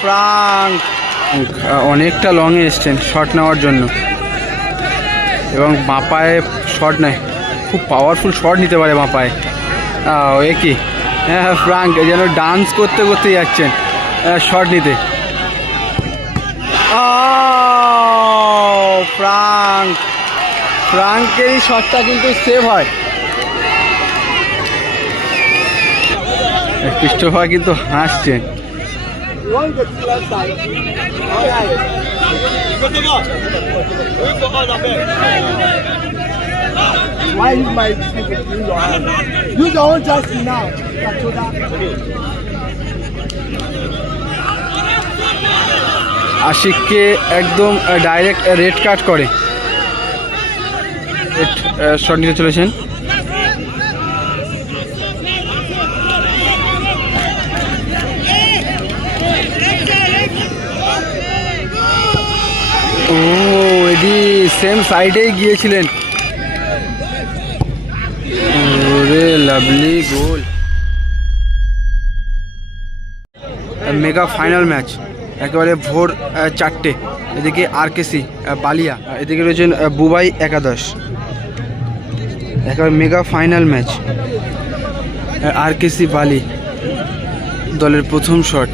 Frank অনেকটা লংয়ে এসছেন shot নেওয়ার জন্য। এবং বাঁপায়ে শট নেয়। খুব পাওয়ারফুল শট নিতে পারে আহ, এ কি? হ্যাঁ ফ্রাঙ্ক যেন ডান্স করতে করতে যাচ্ছেন। শট নিতে। ফ্রাঙ্ক ফ্রাঙ্কের এই শটটা কিন্তু সেভ হয়। পৃষ্ঠভাগ কিন্তু হাসছে। আশিককে একদম ডাইরেক্ট রেড কাট করে। শর্ট নিতে চলেছেন। সেম সাইডেই গিয়েছিলেন। Lovely goal. Mega final match, একেবারে ভোর চারটে। এদিকে আরকেসি বালিয়া এদিকে রয়েছেন বুবাই একাদশ। একেবারে মেগা ফাইনাল ম্যাচ আরকেসি বালি, দলের প্রথম শট।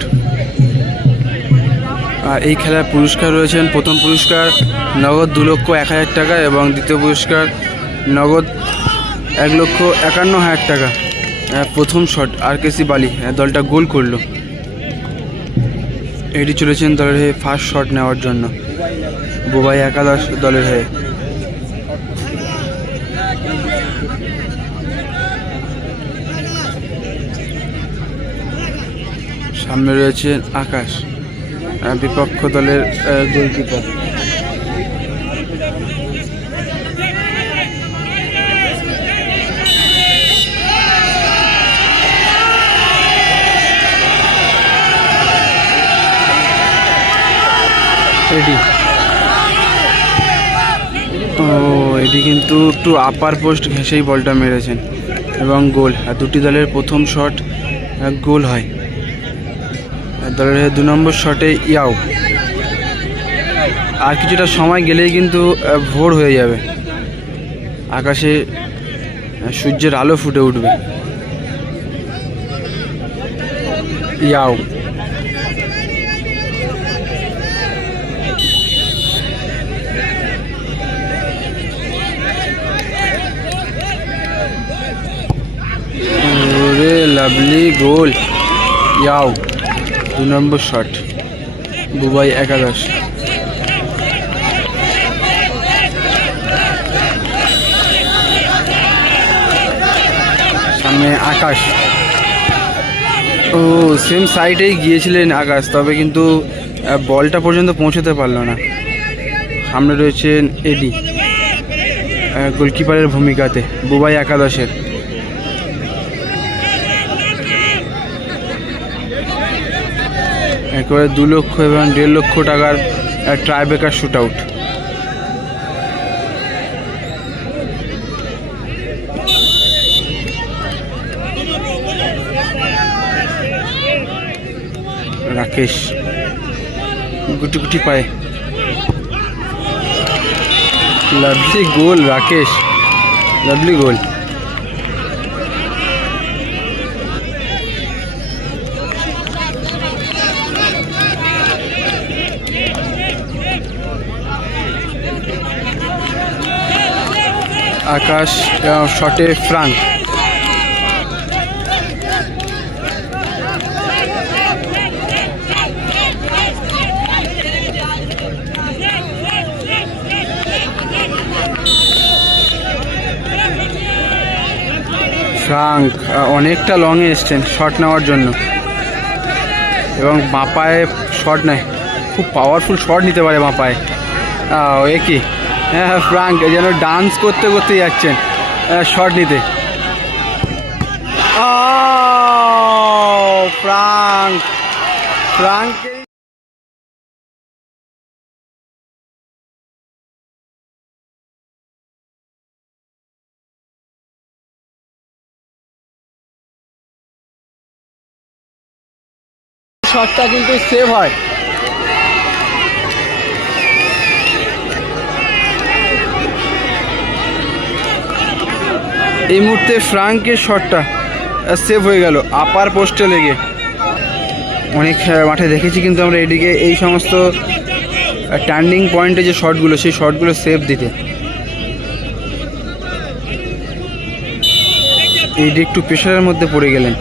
এই খেলার পুরস্কার রয়েছেন প্রথম পুরস্কার নগদ দু লক্ষ এক হাজার টাকা এবং দ্বিতীয় পুরস্কার নগদ এক লক্ষ একান্ন হাজার টাকা। প্রথম শট আরকেসি বালি আহ, দলটা গোল করল। এটি চলেছেন দলের হয়ে ফার্স্ট শট নেওয়ার জন্য। বুবাই একাদশ দলের হয়ে। সামনে রয়েছে আকাশ। বিপক্ষ দলের গোলকিপার এটি কিন্তু একটু আপার পোস্ট ঘেঁষেই বলটা মেরেছেন এবং গোল। আর দুটি দলের প্রথম শট গোল হয়। দলের দু নম্বর শটে ইয়াও। আর কিছুটা সময় গেলেই কিন্তু ভোর হয়ে যাবে। আকাশে সূর্যের আলো ফুটে উঠবে। ইয়াও। Lovely goal. ইয়াও। দু নম্বর শট বুবাই একাদশ। সামনে আকাশ। ও সেম সাইডেই গিয়েছিলেন আকাশ, তবে কিন্তু বলটা পর্যন্ত পৌঁছতে পারল না। সামনে রয়েছেন এডি গোলকিপারের ভূমিকাতে বুবাই একাদশের। একেবারে দু লক্ষ এবং দেড় লক্ষ টাকার ট্রাইবেকার শুট আউট রাকেশ, গুটি গুটি পায়। Lovely goal, Rakesh. Lovely goal. Akash শটে ফ্রাঙ্ক। ফ্রাঙ্ক অনেকটা লংয়ে এসছেন শট নেওয়ার জন্য। এবং বাঁপায়ে শট নেয় খুব পাওয়ারফুল শট নিতে পারে বাঁপায়ে আহ, এ কি? হ্যাঁ ফ্রাঙ্ক যেন ডান্স করতে করতে যাচ্ছেন। শট নিতে। ফ্রাঙ্ক ফ্রাঙ্ক শটটা কিন্তু সেভ হয়। এই মুহূর্তে ফ্রাঙ্কের শটটা সেভ হয়ে গেল আপার পোস্টে লেগে। অনেক মাঠে দেখেছি কিন্তু আমরা এদিকে এই সমস্ত টার্নিং পয়েন্টে যে শটগুলো সেই শটগুলো সেভ দিতে। এই একটু প্রেশারের মধ্যে পড়ে গেলেন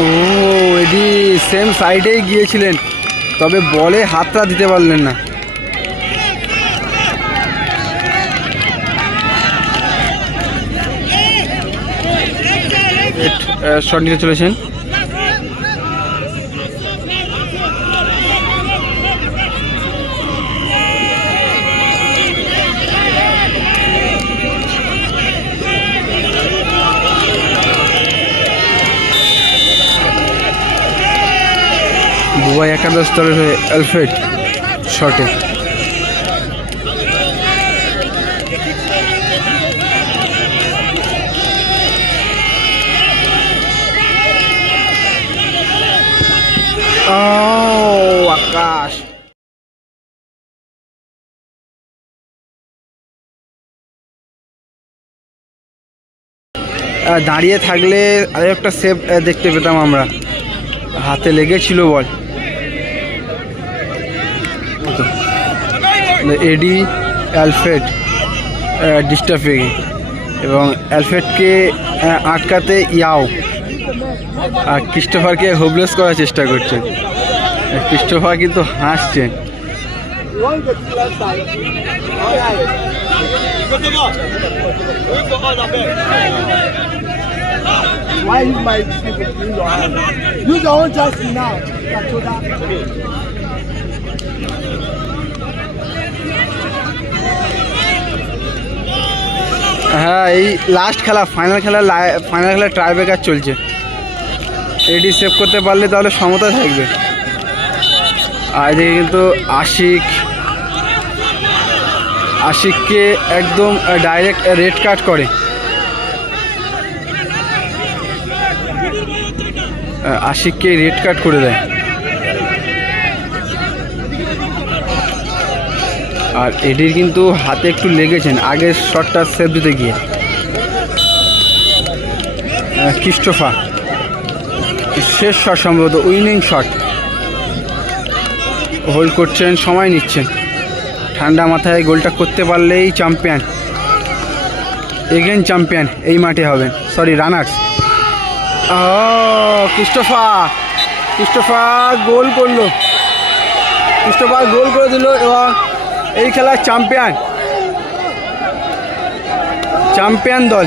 ও এদি সেম সাইডেই গিয়েছিলেন তবে বলে হাতটা দিতে পারলেন না শট নিতে চলেছেন দুবাই একাদশ দলের হয়ে অ্যালফ্রেড শটে। আকাশ। দাঁড়িয়ে থাকলে আরও একটা সেভ দেখতে পেতাম আমরা। হাতে লেগেছিল বল এডি অ্যালফ্রেড ডিস্টার্বিং এবং অ্যালফ্রেডকে আটকাতে ইয়াও আর ক্রিস্টোফারকে হোবলেস করার চেষ্টা করছেন আর ক্রিস্টোফার কিন্তু right. Why use my? Use your own jersey now. হ্যাঁ এই লাস্ট খেলা ফাইনাল খেলা ফাইনাল খেলা ট্রাই ব্রেকার চলছে। এডি সেভ করতে পারলে তাহলে সমতা থাকবে। আর এদিকে কিন্তু আশিক, আশিককে একদম ডাইরেক্ট রেড কাট করে। আশিককে রেড কাট করে দেয়। আর এটির কিন্তু হাতে একটু লেগেছেন আগের শটটা সেভ দিতে গিয়ে। আহ, ক্রিস্টোফার শেষ শট সম্ভবত উইনিং শট। হোল্ড করছেন সময় নিচ্ছেন। ঠান্ডা মাথায় গোলটা করতে পারলেই চ্যাম্পিয়ন এগেন চ্যাম্পিয়ন এই মাঠে হবেন। Sorry runners. Christopher Christopher goal করল। ক্রিস্টোফার গোল করে দিল এবং এই খেলার চ্যাম্পিয়ন চ্যাম্পিয়ন দল।